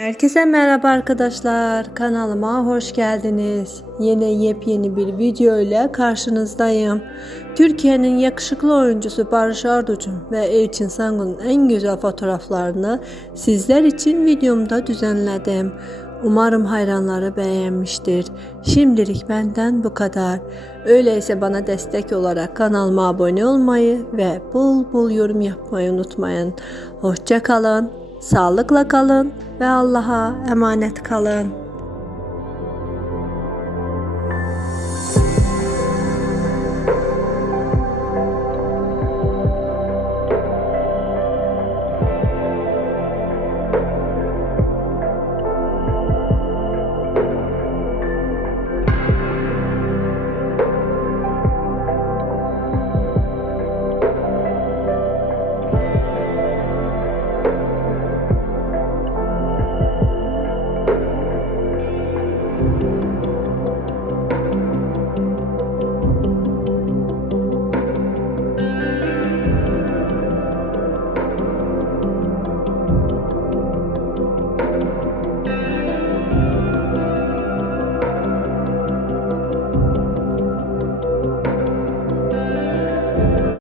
Herkese merhaba arkadaşlar. Kanalıma hoş geldiniz. Yine yepyeni bir video ile karşınızdayım. Türkiye'nin yakışıklı oyuncusu Barış Arduç'un ve Elçin Sangun'un en güzel fotoğraflarını sizler için videomda düzenledim. Umarım hayranları beğenmiştir. Şimdilik benden bu kadar. Öyleyse bana destek olarak kanalıma abone olmayı ve bol bol yorum yapmayı unutmayın. Hoşça kalın. Sağlıkla kalın ve Allah'a emanet kalın.